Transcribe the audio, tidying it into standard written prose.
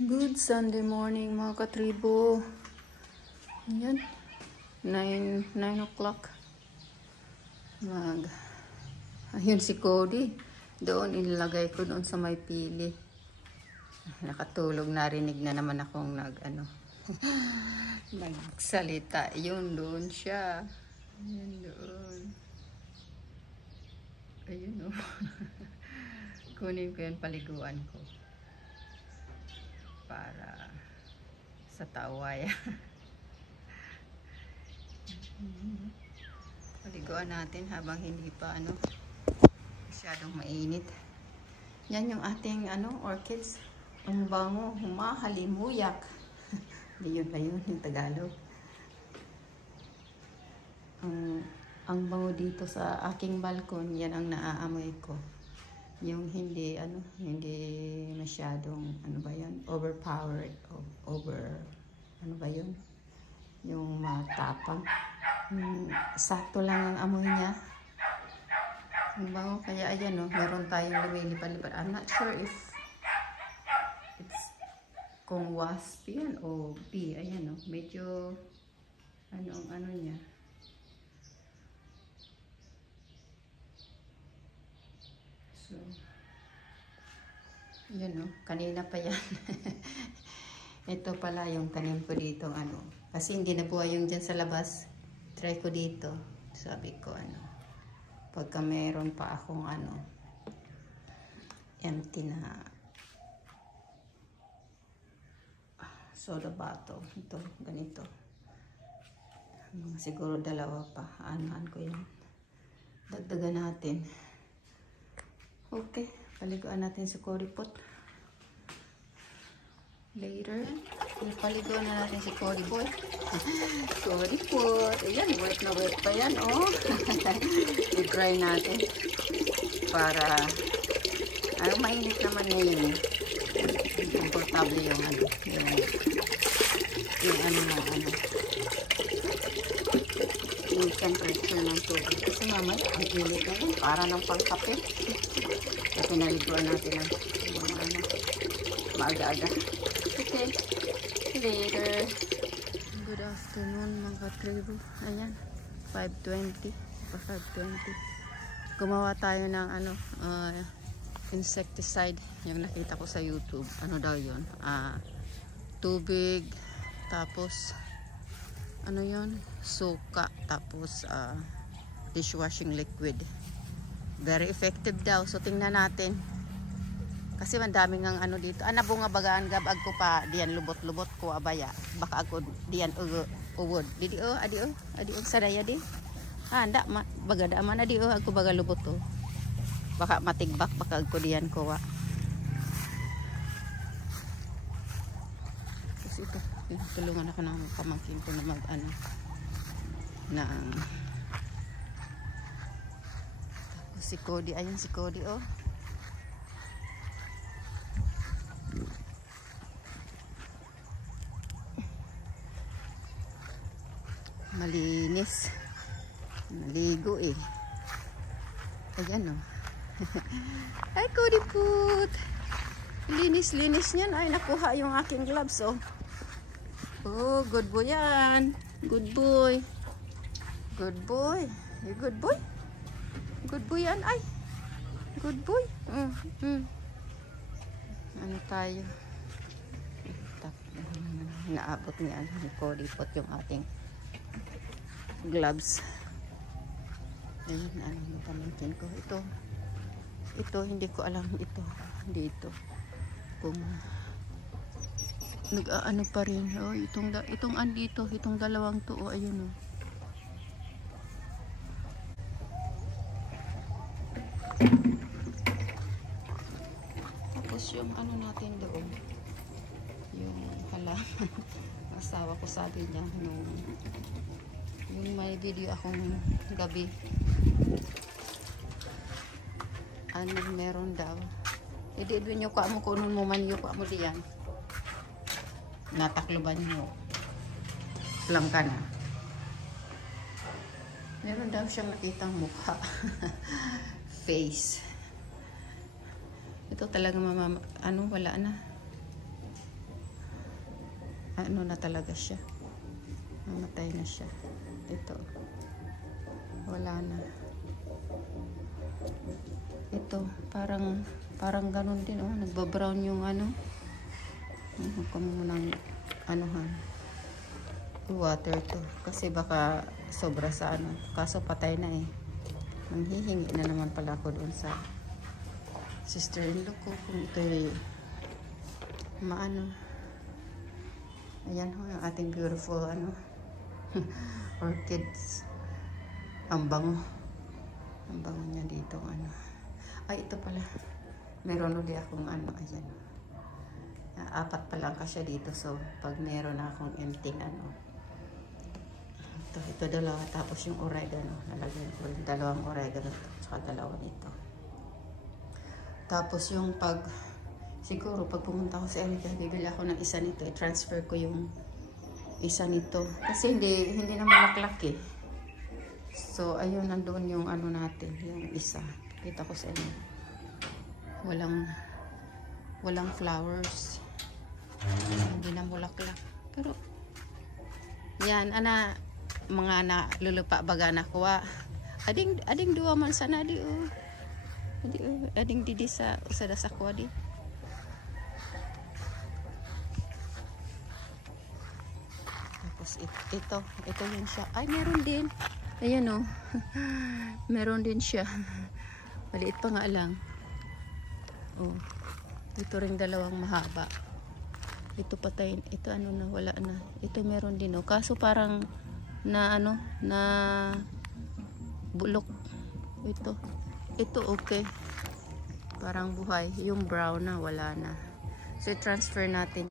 Good Sunday morning mga katribo. Ayan. 9 o'clock. Ayun si Cody. Doon inilagay ko doon sa may pili. Nakatulog, narinig na naman akong nagsalita. Yun doon siya. Ayun doon. Ayun oh. Kunin ko yan, paliguan ko. Para sa tawaya. Paliguan natin habang hindi pa masyadong mainit. Yan yung ating orchids. Ang bango, humahalimuyak. Yun ba yun yung Tagalog? Ang bango dito sa aking balkon, yan ang naaamoy ko. Yung hindi masyadong overpowered, yung matapang. Sakto lang ang amoy niya. Ang bango, kaya ayan meron tayong lumilipad-lipad. I'm not sure if it's kung wasp yan o bee. Ayan medyo niya. So, yun kanina pa yan. Ito pala yung tanim ko dito kasi hindi nabuhay yung dyan sa labas. Try ko dito. Sabi ko pagka meron pa akong empty na soda bottle. Ito, ganito. Siguro dalawa pa. Anuhan ko yan. Dagdagan natin. Okay, paliguan natin sa Cody pot. Later, paliguan na natin si Cody boy. Cody pot. Ayan, wet na wet pa yan, i-dry natin. Para, mainit naman ngayon. Komportable yung yung temperature ng tubig. Kasi mamaya, ang init na yun. Para ng pangkape. So, pinaliguan natin ang maaga-aga. Okay. Later. Good afternoon mga katribo. Ayan. 5:20. 5:20. Gumawa tayo ng insecticide. Yung nakita ko sa YouTube. Ano daw yun? Tubig. Tapos yun? Suka. Tapos dishwashing liquid. Very effective daw. So tingnan natin. Kasi mandaming ang dito. Bunga bagaan gabag ko pa diyan lubot-lubot ko abaya. Baka ako diyan uwod. Adi sadaya di. Anda bagada man adi ako baga lubot to. Baka matigbak baka ako diyan ko wa. Kasi ito, tulungan ako ng pamangkin ko na tapos si Cody, ayan si Cody malinis, maligo ayan ay Cody put, linis niyan. Ay nakuha yung aking gloves good boy yan, good boy, you good boy yan, ay good boy. Tayo naabot niya ni Cody pot yung ating gloves. Ayun, pamangkin ko ito hindi ko alam dito kung nag-aano pa rin itong andito, itong dalawang to ayun tapos yung natin doon yung halaman. Asawa ko sabi niya yung may video akong gabi meron daw ididwin nyo ka mo kunon mo man yung ka mo diyan natakloban nyo lang ka na meron daw siyang nakitang mukha face ito talaga wala na ano na talaga siya. Namatay na siya. Ito. Wala na. Ito, parang ganun din, oh. Nagbabrown yung ano. Huwag ka munang anuhan. Water to. Kasi baka sobra sa ano. Kaso patay na eh. Manghihingi na naman pala ako doon sa sister-in-law ko kung ito'y maano. Ayan ho, yung ating beautiful ano orchids. Ang bango. Ang bango niya dito ano. Ay, ito pala. Meron ulit akong ano, ayan. 4 pa lang kasi dito. So, pag meron akong empty ano. Ito 2. Tapos yung oregano. Nalagyan ko yung 2 oregano. Tsaka 2 nito. Tapos yung siguro pag pumunta ako sa Erica, bibili ako ng isa nito. I-transfer ko yung isa nito. Kasi hindi na malaklak eh. So, ayun, nandoon yung ano natin. Yung isa. Kita ko sa inyo. Walang flowers. Hindi na bulaklak. Pero, yan, mga lulupa baga na kuha. Ading 2 man sana di oh. Ading didi sa usada sa kuha di. Tapos ito yun siya. Ay, meron din. Ayan oh. Meron din siya. Maliit pa nga lang. Oh. Ito ring 2 mahaba. Ito patayin. Ito ano na, wala na. Ito meron din oh. Kaso parang na bulok. Ito okay. Parang buhay. Yung brown na, wala na. So transfer natin.